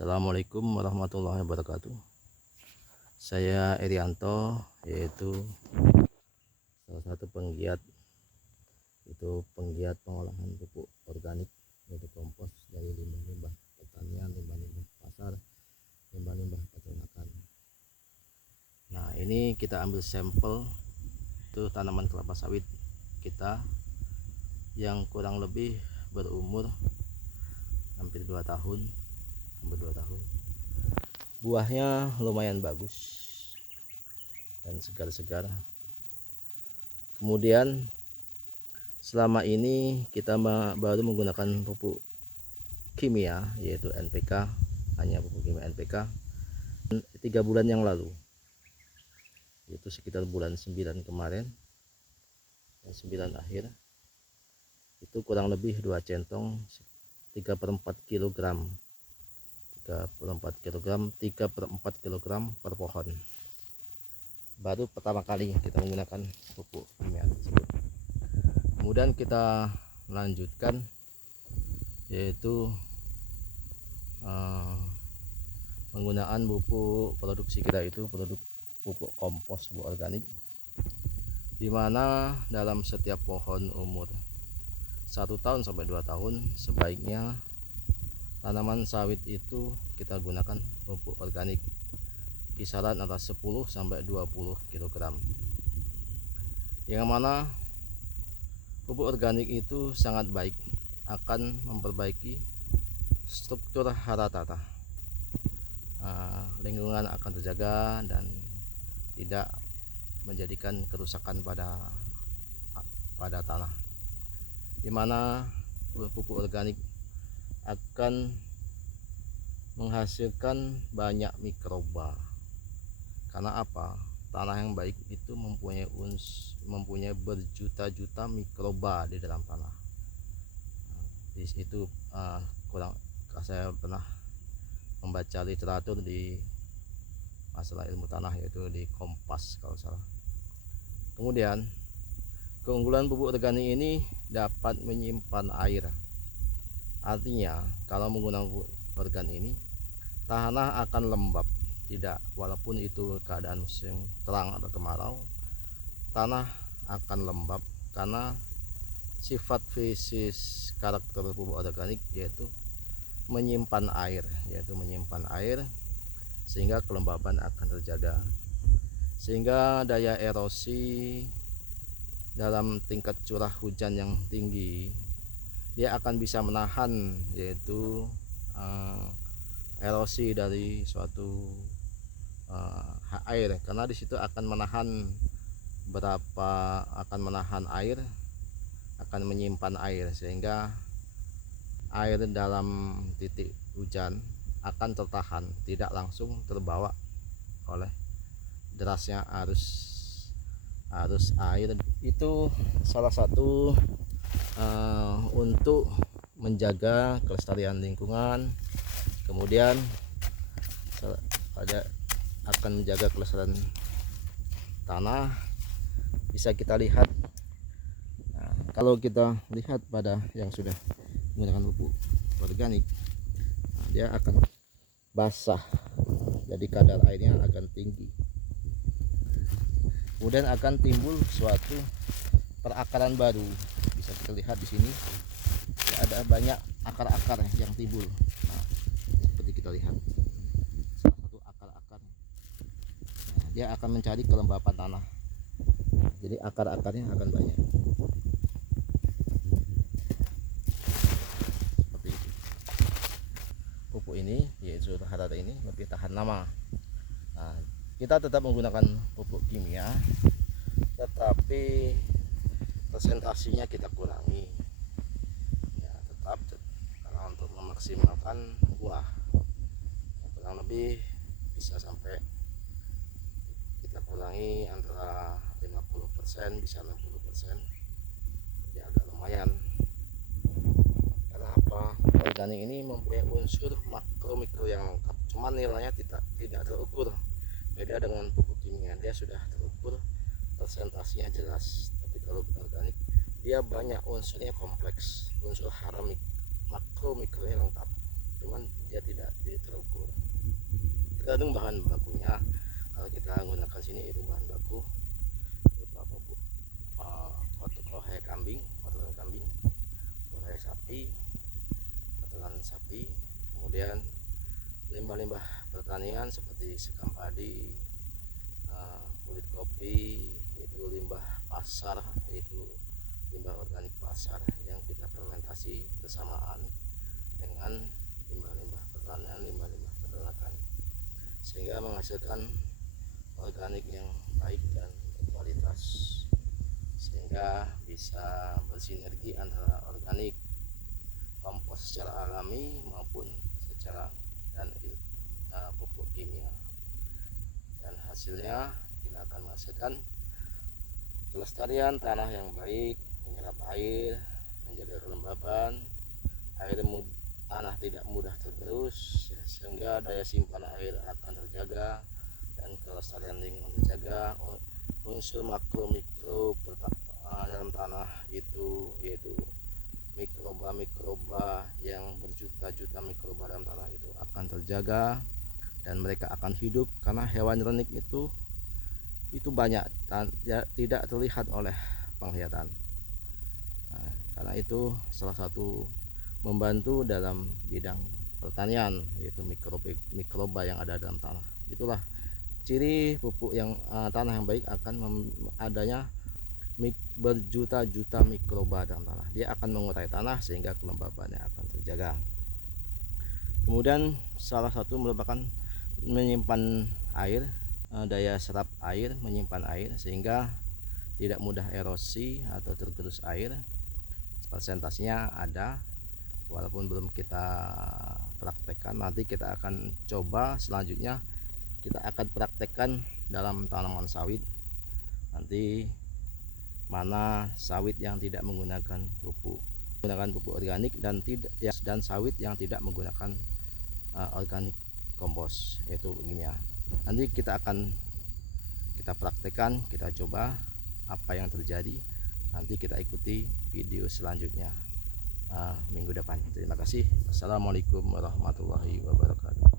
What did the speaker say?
Assalamualaikum warahmatullahi wabarakatuh. Saya Erianto, yaitu salah satu penggiat pengolahan pupuk organik, yaitu kompos dari limbah-limbah pertanian, limbah-limbah pasar, limbah-limbah peternakan. Nah, ini kita ambil sampel itu tanaman kelapa sawit kita yang kurang lebih berumur hampir 2 tahun. Buahnya lumayan bagus dan segar-segar. Kemudian selama ini kita baru menggunakan pupuk kimia, yaitu NPK, hanya pupuk kimia NPK 3 bulan yang lalu, yaitu sekitar bulan 9 kemarin, 9 akhir. Itu kurang lebih 2 centong 3/4 kg 3/4 kg per pohon. Baru pertama kali kita menggunakan pupuk kimia tersebut. Kemudian kita lanjutkan, yaitu penggunaan pupuk produksi kita itu pupuk kompos, pupuk organik, dimana dalam setiap pohon umur 1 tahun sampai 2 tahun sebaiknya tanaman sawit itu kita gunakan pupuk organik kisaran antara 10 sampai 20 kg. Yang mana pupuk organik itu sangat baik, akan memperbaiki struktur hara tanah. Lingkungan akan terjaga dan tidak menjadikan kerusakan pada tanah. Dimana pupuk organik akan menghasilkan banyak mikroba. Karena apa? Tanah yang baik itu mempunyai berjuta-juta mikroba di dalam tanah. Di situ saya pernah membaca literatur di masalah ilmu tanah, yaitu di Kompas kalau salah. Kemudian keunggulan pupuk organik ini dapat menyimpan air. Artinya kalau menggunakan pupuk organik ini, tanah akan lembab. Tidak, walaupun itu keadaan musim terang atau kemarau, tanah akan lembab karena sifat fisis karakter pupuk organik yaitu menyimpan air, sehingga kelembaban akan terjaga, sehingga daya erosi dalam tingkat curah hujan yang tinggi dia akan bisa menahan, yaitu erosi dari suatu air, karena di situ akan menahan air, akan menyimpan air, sehingga air dalam titik hujan akan tertahan, tidak langsung terbawa oleh derasnya arus air. Itu salah satu untuk menjaga kelestarian lingkungan. Kemudian akan menjaga kelestarian tanah. Bisa kita lihat, kalau kita lihat pada yang sudah menggunakan pupuk organik, dia akan basah, jadi kadar airnya akan tinggi. Kemudian akan timbul suatu perakaran baru. Bisa kita lihat di sini ada banyak akar-akar yang timbul. Nah, seperti kita lihat salah satu akar-akar. Nah, dia akan mencari kelembapan tanah. Jadi akar-akarnya akan banyak. Seperti itu. Pupuk ini, yaitu hara ini, lebih tahan lama. Nah, kita tetap menggunakan pupuk kimia, tetapi presentasinya kita kurangi, ya, tetap karena untuk memaksimalkan buah kurang lebih bisa sampai kita kurangi antara 50% bisa 60%, jadi agak lumayan. Karena apa? Organik ini mempunyai unsur makro mikro yang lengkap, cuman nilainya tidak terukur. Beda dengan pupuk kimia, dia sudah terukur, presentasinya jelas. Tapi kalau organik dia banyak unsurnya, kompleks, unsur hara makro mikronya lengkap. cuman dia tidak terukur. Tergantung bahan bakunya. Kalau kita menggunakan sini itu bahan baku berupa pupuk kotoran kambing, kotoran sapi, kemudian limbah-limbah pertanian seperti sekam padi, kulit kopi, itu limbah pasar, itu limbah organik pasar yang kita fermentasi bersamaan dengan limbah-limbah pertanian, limbah-limbah peternakan, sehingga menghasilkan organik yang baik dan berkualitas, sehingga bisa bersinergi antara organik, kompos secara alami maupun secara dan pupuk kimia, dan hasilnya kita akan menghasilkan kelestarian tanah yang baik, menyerap air, menjaga kelembaban, tanah tidak mudah tergerus, sehingga daya simpan air akan terjaga dan kelestarian lingkungan terjaga. Unsur makro mikro dalam tanah itu yaitu mikroba yang berjuta-juta mikroba dalam tanah itu akan terjaga dan mereka akan hidup, karena hewan renik itu banyak tidak terlihat oleh penglihatan. Nah, karena itu salah satu membantu dalam bidang pertanian, yaitu mikroba yang ada dalam tanah. Itulah ciri pupuk yang tanah yang baik akan adanya berjuta-juta mikroba dalam tanah. Dia akan mengurai tanah sehingga kelembabannya akan terjaga. Kemudian salah satu merupakan menyimpan air, daya serap air, menyimpan air sehingga tidak mudah erosi atau tergerus air. Persentasenya ada, walaupun belum kita praktekkan. Nanti kita akan coba selanjutnya, kita akan praktekkan dalam tanaman sawit. Nanti mana sawit yang tidak menggunakan pupuk organik dan sawit yang tidak menggunakan organik kompos, yaitu kimia. Nanti kita praktekkan, kita coba apa yang terjadi. Nanti kita ikuti video selanjutnya minggu depan. Terima kasih. Assalamualaikum warahmatullahi wabarakatuh.